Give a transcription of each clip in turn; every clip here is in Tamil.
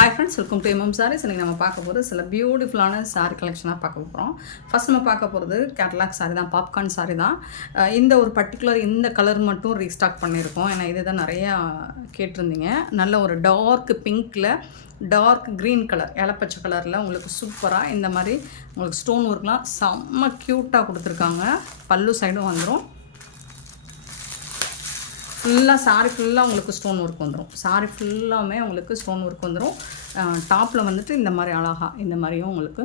Hi friends, welcome to MM sarees. இன்றைக்கி நம்ம பார்க்க போகிறது சில பியூட்டிஃபுல்லான சாரீ கலெக்ஷனாக பார்க்க போகிறோம். ஃபஸ்ட் நம்ம பார்க்க போகிறது கேட்லாக் சாரீ தான், பாப்கார்ன் சாரீ தான். இந்த ஒரு பர்டிகுலர் இந்த கலர் மட்டும் ரீஸ்டாக் பண்ணியிருக்கோம். ஏன்னா இது தான் நிறையா கேட்டிருந்தீங்க. நல்ல ஒரு டார்க் பிங்க்கில் டார்க் க்ரீன் கலர், இலப்பச்சை கலரில் உங்களுக்கு சூப்பராக இந்த மாதிரி உங்களுக்கு ஸ்டோன் ஒர்க்லாம் செம்ம க்யூட்டாக கொடுத்துருக்காங்க. பல்லு சைடும் வந்துடும். ஃபுல்லாக சாரி ஃபுல்லாக உங்களுக்கு ஸ்டோன் ஒர்க் வந்துடும். சாரி ஃபுல்லாமே உங்களுக்கு ஸ்டோன் ஒர்க் வந்துடும். டாப்பில் வந்துட்டு இந்த மாதிரி அழகாக இந்த மாதிரியும் உங்களுக்கு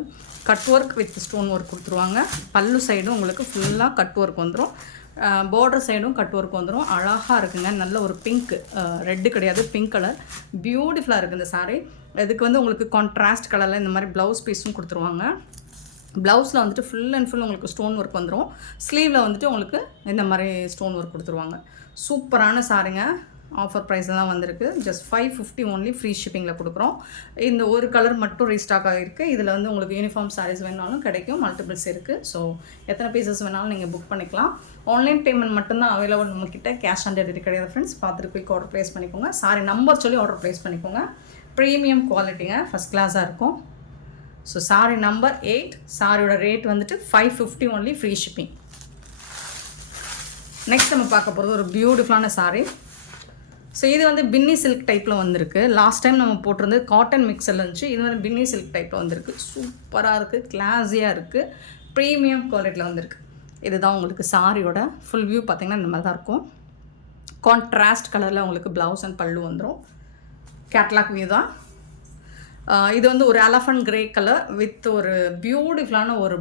cut work with stone work கொடுத்துருவாங்க. பல்லு சைடும் உங்களுக்கு ஃபுல்லாக கட் ஒர்க் வந்துடும். பார்டர் சைடும் கட் ஒர்க் வந்துடும். அழகாக இருக்குங்க. நல்ல ஒரு பிங்க், ரெட்டு கிடையாது, பிங்க் கலர் பியூட்டிஃபுல்லாக இருக்குது இந்த சாரீ. இதுக்கு வந்து உங்களுக்கு கான்ட்ராஸ்ட் கலரில் இந்த மாதிரி ப்ளவுஸ் பீஸும் கொடுத்துருவாங்க. ப்ளவுஸில் வந்துட்டு ஃபுல் அண்ட் ஃபுல் உங்களுக்கு ஸ்டோன் ஒர்க் வந்துடும். ஸ்லீவில் வந்துட்டு உங்களுக்கு இந்த மாதிரி ஸ்டோன் ஒர்க் கொடுத்துருவாங்க. சூப்பரான சாரீங்க. ஆஃபர் ப்ரைஸில் தான் வந்திருக்கு. ஜஸ்ட் 550 ஒன்லி, ஃப்ரீ ஷிப்பிங்கில் கொடுக்குறோம். இந்த ஒரு கலர் மட்டும் ரீஸ்டாக் ஆகிருக்கு. இதில் வந்து உங்களுக்கு யூனிஃபார்ம் சாரீஸ் வேணாலும் கிடைக்கும். மல்டிபிள்ஸ் இருக்குது. ஸோ எத்தனை பீசஸ் வேணாலும் நீங்கள் புக் பண்ணிக்கலாம். ஆன்லைன் பேமெண்ட் மட்டும்தான் அவைலபிள் நம்மக்கிட்ட. கேஷ் ஆன் டெலிவரி கிடையாது ஃப்ரெண்ட்ஸ். பார்த்துட்டு குயிக் ஆர்டர் ப்ளேஸ் பண்ணிக்கோங்க. சாரி நம்பர் சொல்லி ஆர்டர் ப்ளேஸ் பண்ணிக்கோங்க. ப்ரீமியம் குவாலிட்டிங்க, ஃபஸ்ட் கிளாஸாக இருக்கும். So sorry number 8. சாரியோட ரேட் வந்துட்டு 550 ஒன்லி, ஃப்ரீ ஷிப்பிங். நெக்ஸ்ட் நம்ம பார்க்க போகிறது ஒரு பியூட்டிஃபுல்லான சாரீ. ஸோ இது வந்து பின்னி சில்க் டைப்பில் வந்திருக்கு. லாஸ்ட் டைம் நம்ம போட்டிருந்தது காட்டன் மிக்ஸில் இருந்துச்சு. இது வந்து பின்னி சில்க் டைப்பில் வந்திருக்கு. சூப்பராக இருக்குது, கிளாஸியாக இருக்குது, ப்ரீமியம் குவாலிட்டியில் வந்திருக்கு. இதுதான் உங்களுக்கு சாரியோட ஃபுல் வியூ. பார்த்திங்கன்னா இந்த மாதிரி தான் இருக்கும். கான்ட்ராஸ்ட் கலரில் உங்களுக்கு ப்ளவுஸ் அண்ட் பல்லு வந்துடும். கேட்லாக் வியூ தான் இது. வந்து ஒரு எலஃபண்ட் கிரே கலர் வித் ஒரு பியூட்டிஃபுல்லான ஒரு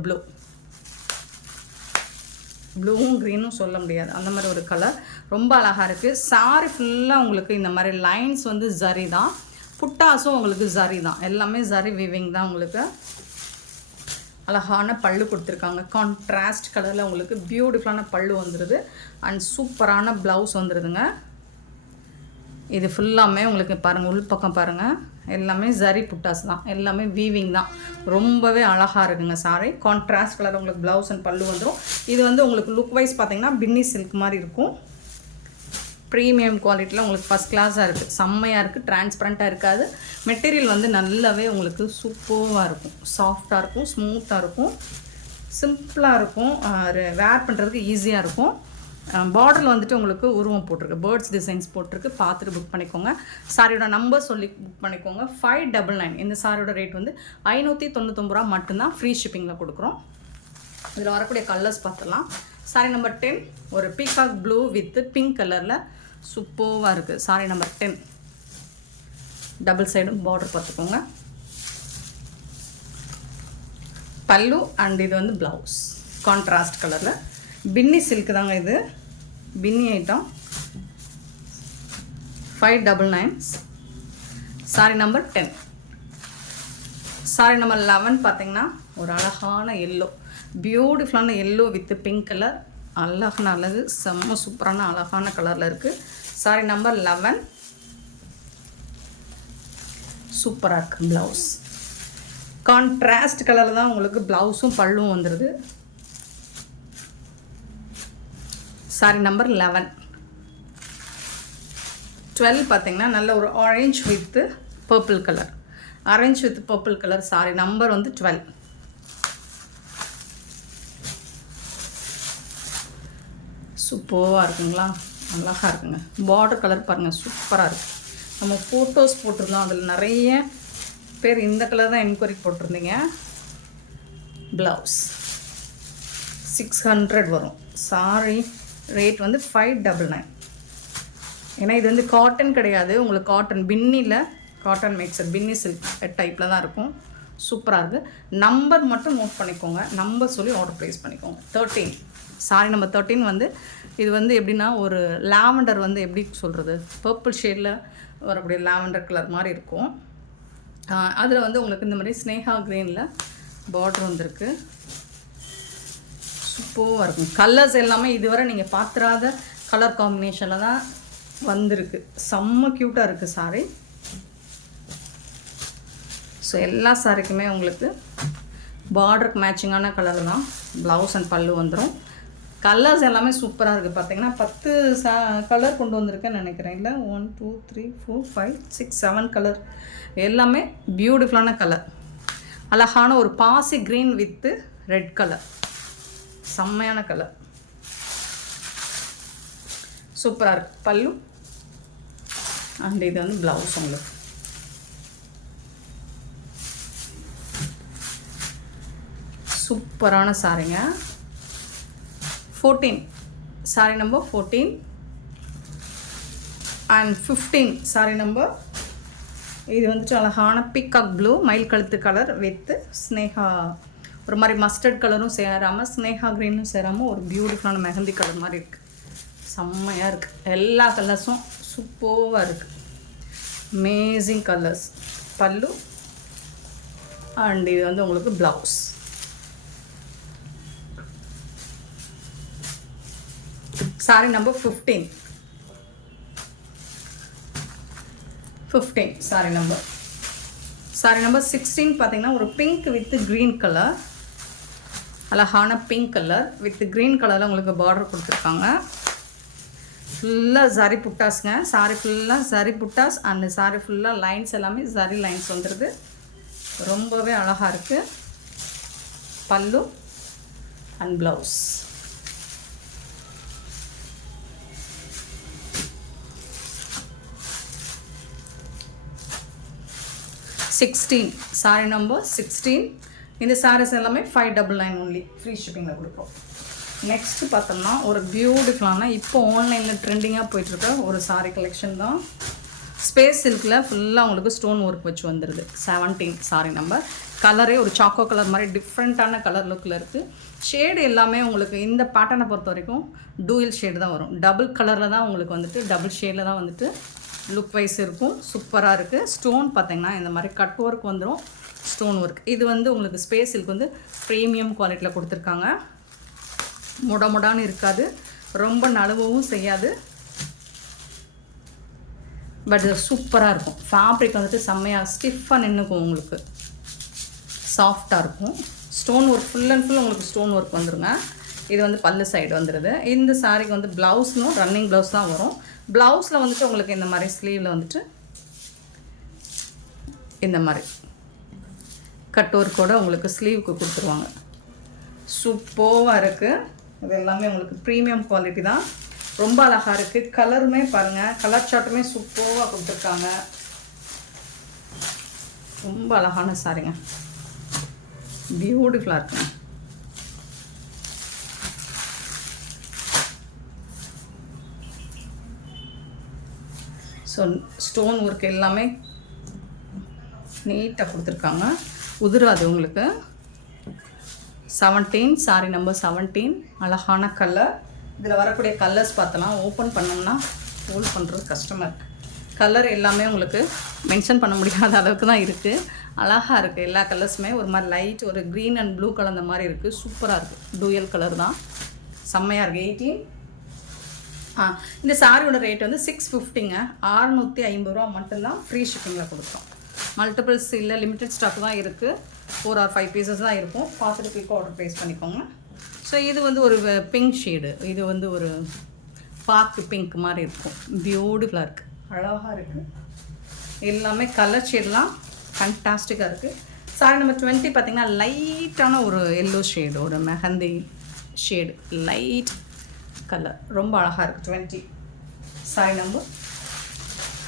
ப்ளூவும் க்ரீனும் சொல்ல முடியாது, அந்த மாதிரி ஒரு கலர். ரொம்ப அழகாக இருக்குது. சாரி ஃபுல்லாக உங்களுக்கு இந்த மாதிரி லைன்ஸ் வந்து ஜரி தான். புட்டாஸும் உங்களுக்கு ஜரி தான். எல்லாமே ஜரி வீவிங் தான். உங்களுக்கு அழகான பல்லு கொடுத்துருக்காங்க. கான்ட்ராஸ்ட் கலரில் உங்களுக்கு பியூட்டிஃபுல்லான பல்லு வந்துடுது. அண்ட் சூப்பரான ப்ளவுஸ் வந்துடுதுங்க. இது ஃபுல்லாமே உங்களுக்கு பாருங்கள், உள் பக்கம் பாருங்கள், எல்லாமே ஜரி புட்டாஸ் தான். எல்லாமே வீவிங் தான். ரொம்பவே அழகாக இருக்குங்க சாரி. கான்ட்ராஸ்ட் கலர் உங்களுக்கு ப்ளவுஸ் அண்ட் பல்லு வந்துடும். இது வந்து உங்களுக்கு லுக் வைஸ் பார்த்திங்கன்னா பின்னி சில்க் மாதிரி இருக்கும். ப்ரீமியம் குவாலிட்டியில் உங்களுக்கு ஃபஸ்ட் கிளாஸாக இருக்குது. செம்மையாக இருக்குது. டிரான்ஸ்பரண்ட்டாக இருக்காது. மெட்டீரியல் வந்து நல்லாவே உங்களுக்கு சூப்பராக இருக்கும். சாஃப்டாக இருக்கும், ஸ்மூத்தாக இருக்கும், சிம்பிளாக இருக்கும். வேர் பண்ணுறதுக்கு ஈஸியாக இருக்கும். பார்டரில் வந்துட்டு உங்களுக்கு உருவம் போட்டிருக்கு, பேர்ட்ஸ் டிசைன்ஸ் போட்டிருக்கு. பார்த்துட்டு புக் பண்ணிக்கோங்க. சாரியோட நம்பர் சொல்லி புக் பண்ணிக்கோங்க. 599. இந்த சாரியோட ரேட் வந்து 599 ரூபா மட்டும்தான். ஃப்ரீ ஷிப்பிங்கில் கொடுக்குறோம். இதில் வரக்கூடிய கலர்ஸ் பார்த்துடலாம். சாரி நம்பர் 10 ஒரு பீகாக் ப்ளூ வித் பிங்க் கலரில் சூப்பராக இருக்குது. சாரி நம்பர் 10 டபுள் சைடும் பார்டர் பார்த்துக்கோங்க. பல்லு அண்ட் இது வந்து ப்ளவுஸ் கான்ட்ராஸ்ட் கலரில். பின்னி சில்க் தாங்க இது, பின்னி item. 599. Sorry number 10. Sorry number 11 பார்த்திங்கன்னா ஒரு அழகான எல்லோ, பியூட்டிஃபுல்லான எல்லோ வித் பிங்க் கலர். அழகான அழகு, செம்ம சூப்பரான அழகான கலரில் இருக்குது. சாரி நம்பர் 11 சூப்பராக இருக்குது. ப்ளவுஸ் கான்ட்ராஸ்ட் கலரில் தான் உங்களுக்கு ப்ளவுஸும் பல்லும் வந்துடுது. Sorry number 11. 12 பார்த்திங்கன்னா நல்ல ஒரு orange with purple colour. Orange with purple colour. Sorry number வந்து 12. சூப்பராக இருக்குங்களா, அழகாக இருக்குங்க. பார்டர் கலர் பாருங்கள், சூப்பராக இருக்குது. நம்ம ஃபோட்டோஸ் போட்டிருந்தோம், அதில் நிறைய பேர் இந்த கலர் தான் என்கொயரி போட்டிருந்தீங்க. ப்ளவுஸ் 600 வரும். சாரி ரேட் வந்து 599. ஏன்னா இது வந்து காட்டன் கிடையாது, உங்களுக்கு காட்டன் பின்னியில் காட்டன் மிக்சர் பின்னி சில்க் டைப்பில் தான் இருக்கும். சூப்பராக இருக்குது. நம்பர் மட்டும் நோட் பண்ணிக்கோங்க. நம்பர் சொல்லி ஆர்டர் ப்ளேஸ் பண்ணிக்கோங்க. 13. சாரி நம்பர் 13 வந்து இது வந்து எப்படின்னா ஒரு லாவெண்டர் வந்து எப்படி சொல்கிறது, பர்பிள் ஷேடில் வரக்கூடிய லாவெண்டர் கலர் மாதிரி இருக்கும். அதில் வந்து உங்களுக்கு இந்த மாதிரி ஸ்னேகா க்ரீனில் பார்டர் வந்திருக்கு. சூப்பராக இருக்கும். கலர்ஸ் எல்லாமே இதுவரை நீங்கள் பார்த்துறாத கலர் காம்பினேஷனில் தான் வந்திருக்கு. செம்ம க்யூட்டாக இருக்குது சாரி. ஸோ எல்லா சாரிக்குமே உங்களுக்கு பார்டருக்கு மேட்சிங்கான கலர் தான். ப்ளவுஸ் அண்ட் பல்லு வந்துடும். கலர்ஸ் எல்லாமே சூப்பராக இருக்குது. பார்த்தீங்கன்னா 10 கலர் கொண்டு வந்திருக்கேன்னு நினைக்கிறேன். இல்லை 1 2 3 4 5 6 7 கலர் எல்லாமே பியூட்டிஃபுல்லான கலர். அழகான ஒரு பாசி க்ரீன் வித்து ரெட் கலர், செம்மையான கலர், சூப்பராக இருக்குது. பல்லு அண்ட் இது வந்து ப்ளவுஸ் உங்களுக்கு. சூப்பரான சாரிங்க. 14 sorry number 14 and 15 sorry number. இது வந்துட்டு அழகான பிகாக் ப்ளூ மயில் கழுத்து கலர் வித்து ஸ்னேகா ஒரு மாதிரி மஸ்டர்ட் கலரும் சேராமல் ஸ்னேகா க்ரீனும் சேராமல் ஒரு பியூட்டிஃபுல்லான மெஹந்தி கலர் மாதிரி இருக்குது. செம்மையாக இருக்குது. எல்லா கலர்ஸும் சூப்பராக இருக்குது. Amazing colours. பல்லு அண்ட் இது வந்து உங்களுக்கு blouse. Sorry number 15 sorry number 16 பார்த்தீங்கன்னா ஒரு பிங்க் வித் க்ரீன் கலர், அழகான பிங்க் கலர் வித் க்ரீன் கலரில் உங்களுக்கு பார்டர் கொடுத்துருக்காங்க. ஃபுல்லாக ஜரி புட்டாஸுங்க. சாரி ஃபுல்லாக ஜரி புட்டாஸ் அண்ட் சாரி ஃபுல்லாக லைன்ஸ் எல்லாமே ஜரி லைன்ஸ் வந்துடுது. ரொம்பவே அழகாக இருக்குது. பல்லு அண்ட் ப்ளவுஸ். 16 sorry number 16. இந்த சாரீஸ் எல்லாமே 599 ஒன்லி, ஃப்ரீ ஷிப்பிங்கில் கொடுக்குறோம். நெக்ஸ்ட்டு பார்த்தோம்னா ஒரு பியூட்டிஃபுல்லான இப்போ ஆன்லைனில் ட்ரெண்டிங்காக போயிட்டுருக்க ஒரு சாரீ கலெக்ஷன் தான். ஸ்பேஸ் சில்கில் ஃபுல்லாக உங்களுக்கு ஸ்டோன் ஒர்க் வச்சு வந்துடுது. 17 சாரி நம்பர். கலரே ஒரு சாக்கோ கலர் மாதிரி டிஃப்ரெண்ட்டான கலர் லுக்கில் இருக்குது. ஷேடு எல்லாமே உங்களுக்கு இந்த பேட்டர்னை பொறுத்த வரைக்கும் டூயல் ஷேடு தான் வரும். டபுள் கலரில் தான் உங்களுக்கு வந்துட்டு டபுள் ஷேடில் தான் வந்துட்டு லுக் வைஸ் இருக்கும். சூப்பராக இருக்குது. ஸ்டோன் பார்த்திங்கன்னா இந்த மாதிரி கட் ஒர்க் வந்துடும், ஸ்டோன் ஒர்க். இது வந்து உங்களுக்கு ஸ்பேஸ் சில்க் வந்து ப்ரீமியம் குவாலிட்டியில் கொடுத்துருக்காங்க. முடான்னு இருக்காது, ரொம்ப நழுவவும் செய்யாது. பட் இது சூப்பராக இருக்கும். ஃபேப்ரிக் வந்துட்டு செம்மையாக ஸ்டிஃபாக நின்றுக்கும், உங்களுக்கு சாஃப்டாக இருக்கும். Stone work full and full உங்களுக்கு ஸ்டோன் ஒர்க் வந்துடுங்க. இது வந்து பல்லு சைடு வந்துடுது. இந்த சாரிக்கு வந்து ப்ளவுஸ்னும் ரன்னிங் ப்ளவுஸ் தான் வரும். ப்ளவுஸில் வந்துட்டு உங்களுக்கு இந்த மாதிரி ஸ்லீவில் வந்துட்டு இந்த மாதிரி கட் ஒர்க்கோட உங்களுக்கு ஸ்லீவுக்கு கொடுத்துருவாங்க. சூப்பராக இருக்குது. இது எல்லாமே உங்களுக்கு ப்ரீமியம் குவாலிட்டி தான். ரொம்ப அழகாக இருக்குது. கலருமே பாருங்கள், கலர் சார்ட்டுமே சூப்பராக கொடுத்துருக்காங்க. ரொம்ப அழகான சாரிங்க, பியூட்டிஃபுல்லாக இருக்குங்க. ஸோ ஸ்டோன் ஒர்க் எல்லாமே நீட்டாக கொடுத்துருக்காங்க, உதிராது உங்களுக்கு. 17 சாரி நம்பர் 17. அழகான கலர். இதில் வரக்கூடிய கலர்ஸ் பார்த்தலாம். ஓப்பன் பண்ணோம்னா ஹோல்ட் பண்ணுறது கஷ்டமாக இருக்குது. கலர் எல்லாமே உங்களுக்கு மென்ஷன் பண்ண முடியாத அளவுக்கு தான் இருக்குது. அழகாக இருக்குது. எல்லா கலர்ஸுமே ஒரு மாதிரி லைட் ஒரு க்ரீன் அண்ட் ப்ளூ கலர் அந்த மாதிரி இருக்குது. சூப்பராக இருக்குது. டூயல் கலர் தான், செம்மையாக இருக்குது. 18. இந்த சாரியோட ரேட் வந்து 650ங்க. 650 ரூபா மட்டும்தான். ஃப்ரீ ஷிப்பிங்கில் கொடுத்தோம். மல்டிபிள்ஸ் இல்லை, லிமிட்டட் ஸ்டாக் தான் இருக்குது. 4 or 5 பீசஸ் தான் இருக்கும். பார்த்துட்டு குயிக்காக ஆர்டர் ப்ளேஸ் பண்ணிக்கோங்க. ஸோ இது வந்து ஒரு பிங்க் ஷேடு. இது வந்து ஒரு பாக்கு பிங்க் மாதிரி இருக்கும். பியூட்டிஃபுல்லாக இருக்குது, அழகாக இருக்குது. எல்லாமே கலர் ஷேட்லாம் ஃபேன்டாஸ்டிக்காக இருக்குது. சாரி நம்பர் 20 பார்த்திங்கன்னா லைட்டான ஒரு எல்லோ ஷேடு, ஒரு மெஹந்தி ஷேடு, லைட் கலர், ரொம்ப அழகாக இருக்குது. 20 sorry number.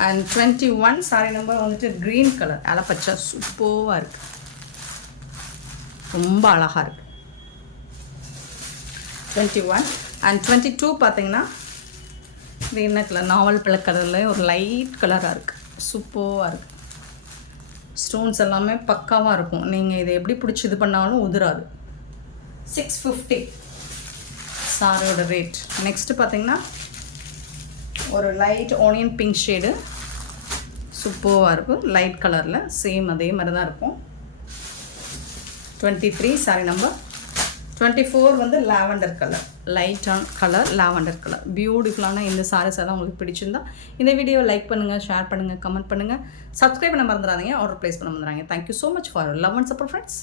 And 21 sorry number வந்துட்டு க்ரீன் கலர், அலப்பச்சா, சூப்பராக இருக்குது, ரொம்ப அழகாக இருக்குது. 21 அண்ட் 22 பார்த்தீங்கன்னா இது என்ன கலர், நாவல் பழ கலரில் ஒரு லைட் கலராக இருக்குது, சூப்பராக இருக்குது. ஸ்டோன்ஸ் எல்லாமே பக்காவாக இருக்கும். நீங்கள் இதை எப்படி பிடிச்சி இது பண்ணாலும் உதிராது. 650 சாரியோட ரேட். நெக்ஸ்ட்டு பார்த்தீங்கன்னா ஒரு லைட் ஆனியன் பிங்க் ஷேடு, சூப்பராக இருக்கும், லைட் கலரில், சேம் அதே மாதிரி தான் இருக்கும். 23 சாரி நம்பர். 24 வந்து லாவெண்டர் கலர், லைட்டான கலர், லாவெண்டர் கலர். பியூட்டிஃபுல்லான இந்த சாரீஸ் எல்லாம் உங்களுக்கு பிடிச்சிருந்தா இந்த வீடியோவை லைக் பண்ணுங்கள், ஷேர் பண்ணுங்கள், கமெண்ட் பண்ணுங்கள், சப்ஸ்கிரைப் பண்ண மறந்துடாதீங்க, ஆர்டர் ப்ளேஸ் பண்ண மறந்துடாதீங்க. Thank you so much for love and support friends.